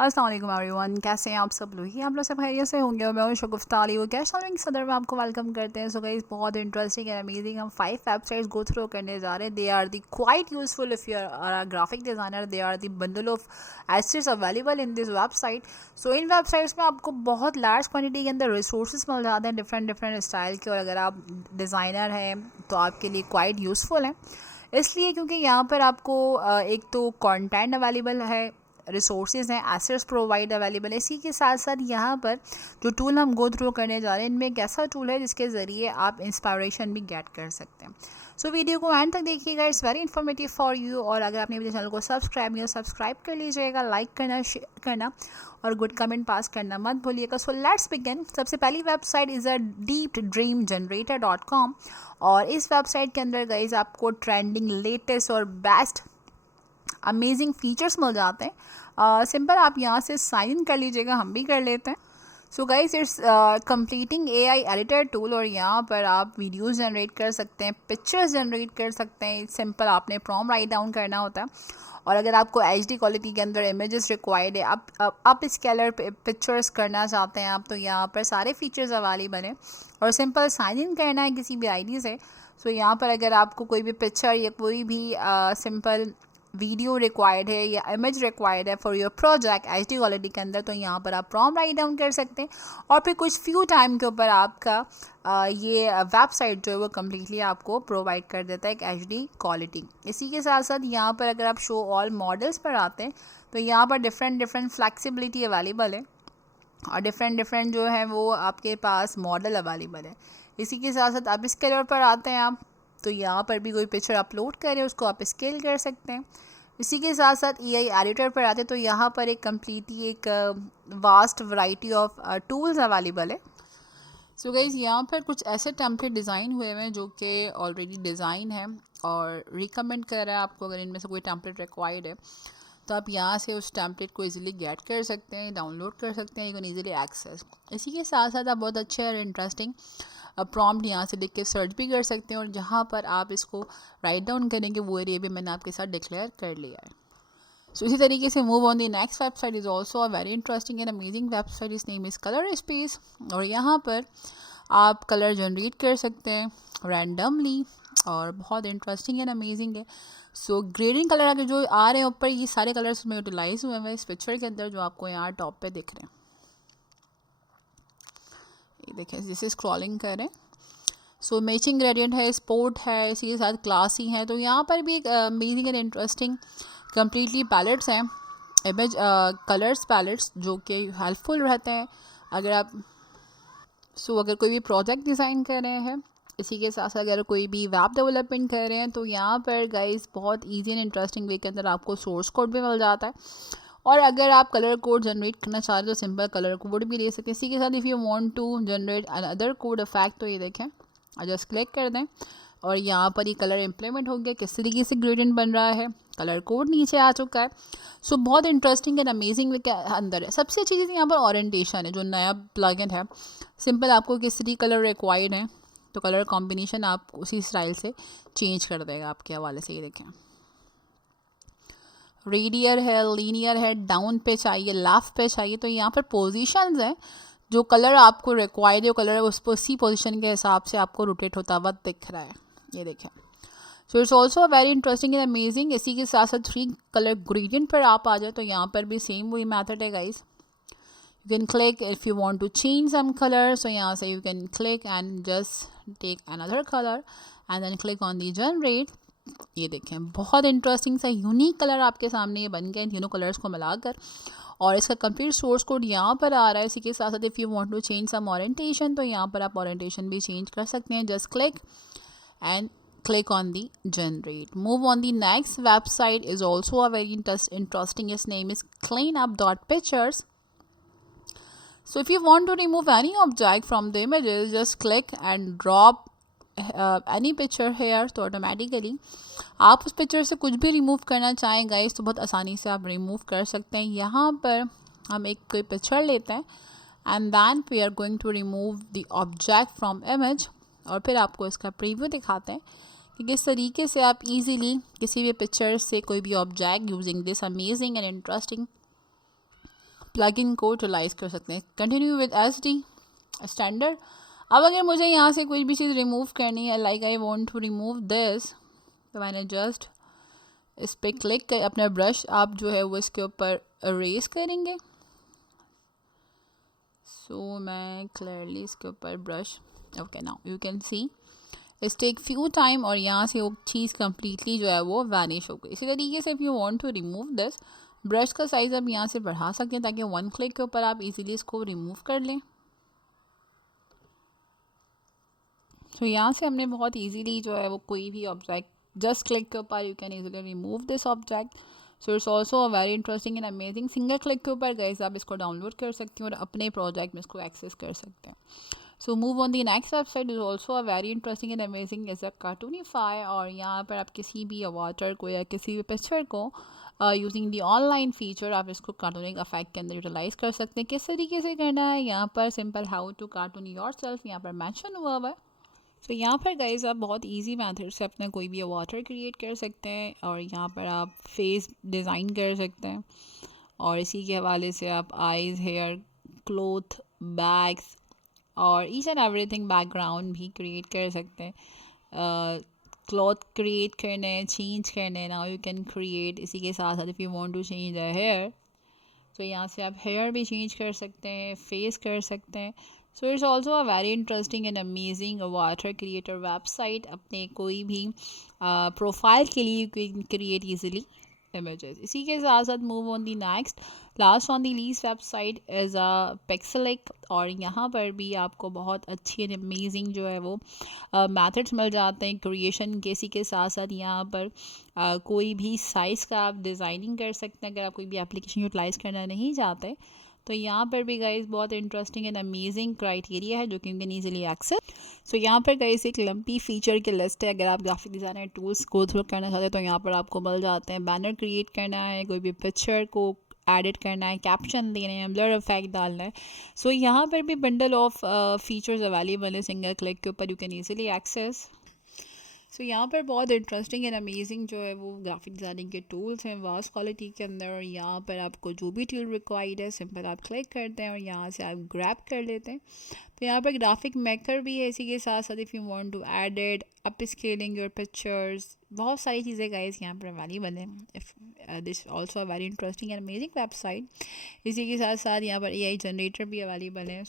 अस्सलाम वालेकुम एवरीवन, कैसे हैं आप सब लोग? आप लोग सब खैरियत से होंगे और मैं हूं शगुफ्ता अली वो कैश लिंक सदर में आपको वेलकम करते हैं। सो गाइस, बहुत इंटरेस्टिंग एंड अमेजिंग हम 5 वेबसाइट्स गो थ्रू करने जा रहे हैं। They are the quite useful if you are a graphic designer. They are the bundle of assets available in this website. So इन websites में आपको बहुत लार्ज क्वान्टिटी के अंदर रिसोर्सेज मिल जाते हैं डिफरेंट डिफरेंट स्टाइल के, और अगर आप डिज़ाइनर हैं तो आपके लिए क्वाइट यूज़फुल हैं, इसलिए क्योंकि यहाँ पर आपको एक तो कंटेंट अवेलेबल है, रिसोर्सेज हैं, एसेट्स प्रोवाइड अवेलेबल है। इसी के साथ साथ यहाँ पर जो टूल हम गो थ्रू करने जा रहे हैं, इनमें एक ऐसा टूल है जिसके ज़रिए आप इंस्पायरेशन भी गेट कर सकते हैं। सो वीडियो को एंड तक देखिएगा, it's very informative for you. और अगर आपने मेरे चैनल को सब्सक्राइब किया, सब्सक्राइब कर लीजिएगा, लाइक करना, शेयर करना और गुड कमेंट पास करना मत भूलिएगा। So let's begin. सबसे पहली वेबसाइट इज़ अ deepdreamgenerator.com, और इस वेबसाइट के अंदर गाइस आपको ट्रेंडिंग, लेटेस्ट और बेस्ट अमेजिंग फीचर्स मिल जाते हैं। सिंपल आप यहाँ से साइन इन कर लीजिएगा, हम भी कर लेते हैं। So guys, it's completing AI editor tool, और यहाँ पर आप वीडियोस जनरेट कर सकते हैं, पिक्चर्स जनरेट कर सकते हैं। सिंपल आपने प्रॉम्प्ट राइट डाउन करना होता है, और अगर आपको एचडी क्वालिटी के अंदर इमेजेस रिक्वायर्ड है, आप स्केलर पिक्चर्स करना चाहते हैं आप, तो यहाँ पर सारे फीचर्स अवेलेबल हैं। और सिंपल साइन इन करना है किसी भी आईडी से। सो यहाँ पर अगर आपको कोई भी पिक्चर या कोई भी सिंपल वीडियो रिक्वायर्ड है या इमेज रिक्वायर्ड है for your project HD quality के अंदर, तो यहाँ पर आप प्रॉम्प्ट राइट डाउन कर सकते हैं, और फिर कुछ फ्यू टाइम के ऊपर आपका ये वेबसाइट जो है वो कम्प्लीटली आपको प्रोवाइड कर देता है एक एचडी क्वालिटी। इसी के साथ साथ यहाँ पर अगर आप शो ऑल मॉडल्स पर आते हैं, तो यहाँ पर डिफरेंट डिफरेंट फ्लैक्सिबिलिटी अवेलेबल है, और डिफरेंट डिफरेंट जो है वो आपके पास मॉडल अवेलेबल है। इसी के साथ साथ आप स्केलर पर आते हैं आप, तो यहाँ पर भी कोई पिक्चर अपलोड करें उसको आप स्केल कर सकते हैं। इसी के साथ साथ एआई एडिटर पर आते हैं, तो यहाँ पर एक कम्प्लीटली एक vast variety of tools available है। सो गाइस, यहाँ पर कुछ ऐसे टेम्पलेट डिज़ाइन हुए हैं जो कि ऑलरेडी डिज़ाइन है और रिकमेंड कर रहा है आपको। अगर इनमें से कोई टेम्पलेट रिक्वायर्ड है तो आप यहाँ से उस टेम्पलेट को इजीली गेट कर सकते हैं, डाउनलोड कर सकते हैं, यू कैन इजीली एक्सेस। इसी के साथ साथ आप बहुत अच्छे और इंटरेस्टिंग प्रॉम्प्ट यहाँ से लिख के सर्च भी कर सकते हैं, और जहाँ पर आप इसको राइट डाउन करेंगे वो एरिया भी मैंने आपके साथ डिक्लेयर कर लिया है। सो इसी तरीके से move on the next website is also a very interesting and amazing website. इस नेम इज़ कलर स्पेस, और यहाँ पर आप कलर जनरेट कर सकते हैं रैंडमली, और बहुत इंटरेस्टिंग एंड अमेजिंग है। सो ग्रेडिंग कलर आगे जो आ रहे हैं ऊपर, ये सारे कलर्स में यूटिलाइज हुए हैं इस पिक्चर के अंदर जो आपको यहाँ टॉप पे दिख रहे हैं। ये देखें, जिसे स्क्रॉलिंग करें, सो मैचिंग ग्रेडियंट है, स्पोर्ट है, इसी के साथ क्लासी है। तो यहाँ पर भी एक amazing and interesting completely palettes हैं, इमेज कलर्स पैलेट्स, जो कि हेल्पफुल रहते हैं अगर आप अगर कोई भी प्रोजेक्ट डिज़ाइन कर रहे हैं। इसी के साथ साथ अगर कोई भी वेब डेवलपमेंट कर रहे हैं, तो यहाँ पर गाइस बहुत ईजी एंड इंटरेस्टिंग वे के अंदर आपको सोर्स कोड भी मिल जाता है, और अगर आप कलर कोड जनरेट करना चाह रहे हो तो सिंपल कलर कोड भी ले सकते हैं। इसी के साथ if you want to generate another code effect, तो ये देखें, जस्ट क्लिक कर दें और यहाँ पर ये कलर इम्प्लीमेंट हो गया, किस तरीके से ग्रेडियंट बन रहा है, कलर कोड नीचे आ चुका है। सो बहुत इंटरेस्टिंग एंड अमेजिंग वे के अंदर है। सबसे अच्छी चीज़ यहाँ पर ओरिएंटेशन है, जो नया प्लगइन है। सिंपल आपको किस तरीके कलर रिक्वायर्ड है, तो कलर कॉम्बिनेशन आप उसी स्टाइल से चेंज कर देगा आपके हवाले से। ये देखें, रेडियर है, लीनियर है, डाउन पे चाहिए, लेफ्ट पे चाहिए, तो यहाँ पर पोजीशंस हैं, जो कलर आपको रिक्वायर्ड है वो कलर उसी पोजीशन के हिसाब से आपको रोटेट होता हुआ दिख रहा है। ये देखें, so it's also very interesting and amazing. इसी के साथ साथ 3 कलर ग्रेडियंट पर आप आ जाए, तो यहाँ पर भी सेम वही मेथड है guys. You can click if you want to change some colour, so यहाँ से you can click and just take another colour and then click on the generate. ये देखें, बहुत इंटरेस्टिंग सा यूनिक कलर आपके सामने ये बन गया इन तीनों कलर्स को मिलाकर, और इसका कंप्लीट सोर्स कोड यहाँ पर आ रहा है। इसी के साथ साथ if you want to change some orientation, तो यहाँ पर आप ओरिएंटेशन भी चेंज कर सकते हैं। Just click and click on the generate. Move on the next website is also a very interesting. Its name is cleanup.pictures. So if you want to remove any object from the images, just click and drop any picture here, तो automatically आप उस picture से कुछ भी remove करना चाहें guys, तो बहुत आसानी से आप रिमूव कर सकते हैं। यहाँ पर हम एक कोई पिक्चर लेते हैं and then we are going to remove the object from image, और फिर आपको इसका प्रीव्यू दिखाते हैं कि किस तरीके से आप इजीली किसी भी पिक्चर से कोई भी object using this amazing and interesting plugin को यूटिलाइज कर सकते हैं। Continue with SD standard. अब अगर मुझे यहाँ से कोई भी चीज़ रिमूव करनी है, like I want to remove this, तो मैंने जस्ट इस पर क्लिक कर अपना ब्रश आप जो है वो इसके ऊपर अरेज करेंगे। सो मैं क्लियरली इसके ऊपर brush, okay now you can see it's take few time और यहाँ से वो चीज़ कम्प्लीटली जो है वो वैनिश हो गई। इसी तरीके से if you want to remove this, brush का साइज़ आप यहाँ से बढ़ा सकते हैं ताकि वन क्लिक के ऊपर आप इजीली इसको रिमूव कर लें। तो यहाँ से हमने बहुत इजीली जो है वो कोई भी ऑब्जेक्ट जस्ट क्लिक के ऊपर you can easily remove this object. So it's also a very interesting and amazing. Single click के ऊपर गाइस आप इसको डाउनलोड कर सकते हैं और अपने प्रोजेक्ट में इसको एक्सेस कर सकते हैं। So move on the next website is also a very interesting and amazing is a cartoonify. और यहाँ पर आप किसी भी अवाटर को या किसी भी पिक्चर को यूजिंग दी ऑनलाइन फीचर आप इसको कार्टूनिक इफेक्ट के अंदर यूटिलाइज कर सकते हैं। किस तरीके से करना है, यहाँ पर simple how to cartoon yourself यहाँ पर मैंशन हुआ है। तो यहाँ पर गाइज आप बहुत इजी मेथड से अपना कोई भी वाटर क्रिएट कर सकते हैं और यहाँ पर आप फेस डिज़ाइन कर सकते हैं और इसी के हवाले से आप आइज़, हेयर, क्लोथ, बैग्स और ईच एंड एवरीथिंग बैकग्राउंड भी क्रिएट कर सकते हैं। क्लॉथ क्रिएट करने, चेंज करने, नाउ यू कैन क्रिएट। इसी के साथ साथ if you want to change the hair, तो यहाँ से आप हेयर भी चेंज कर सकते हैं, फेस कर सकते हैं। So it's also a very interesting and amazing water creator website. अपने कोई भी प्रोफाइल के लिए यू क्रिएट ईजिली इमेजेस। इसी के साथ साथ move on the next last on the least website is a pixelic. और यहाँ पर भी आपको बहुत अच्छी एंड अमेजिंग जो है वो मेथड्स मिल जाते हैं क्रिएशन के। इसी के साथ साथ यहाँ पर कोई भी साइज़ का आप डिज़ाइनिंग कर सकते हैं अगर आप कोई भी एप्लीकेशन यूटिलाइज़ करना नहीं चाहते। तो यहाँ पर भी गाइस बहुत इंटरेस्टिंग एंड अमेजिंग क्राइटेरिया है जो कि यू कैन ईजिली एक्सेस। सो यहाँ पर गाइस एक लंबी फीचर की लिस्ट है। अगर आप graphic designer tools go through करना चाहते हैं तो यहाँ पर आपको मिल जाते हैं। बैनर क्रिएट करना है, कोई भी पिक्चर को एडिट करना है, कैप्शन देने हैं, ब्लर इफेक्ट डालना है। सो यहाँ पर भी बंडल ऑफ फीचर्स अवेलेबल है। सिंगल क्लिक के ऊपर यू कैन ईजिली एक्सेस। सो यहाँ पर बहुत इंटरेस्टिंग एंड अमेजिंग जो है वो ग्राफिक डिज़ाइनिंग के टूल्स हैं वास्ट क्वालिटी के अंदर। और यहाँ पर आपको जो भी टूल रिक्वायर्ड है सिंपल आप क्लिक करते हैं और यहाँ से आप ग्रैब कर लेते हैं। तो यहाँ पर ग्राफिक मेकर भी है। इसी के साथ साथ if you want to edit upscaling your pictures, बहुत सारी चीज़ें गाइस यहाँ पर अवेलेबल हैं। If this also a very interesting and amazing website. इसी के साथ साथ यहाँ पर AI जनरेटर भी अवेलेबल है।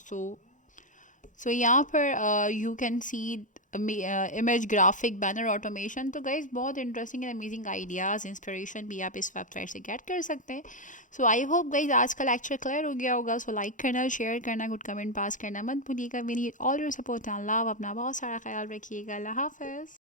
सो यहाँ पर you can C image graphic banner automation. तो गाइज बहुत interesting and amazing ideas, inspiration भी आप इस वेबसाइट से गेट कर सकते हैं। सो आई होप गाइज आज का लेक्चर क्लियर हो गया होगा। सो लाइक करना, शेयर करना, गुड कमेंट पास करना मत भूलिएगा। We need all your support and love. अपना बहुत सारा ख्याल रखिएगा। अल्लाह हाफ़िज़।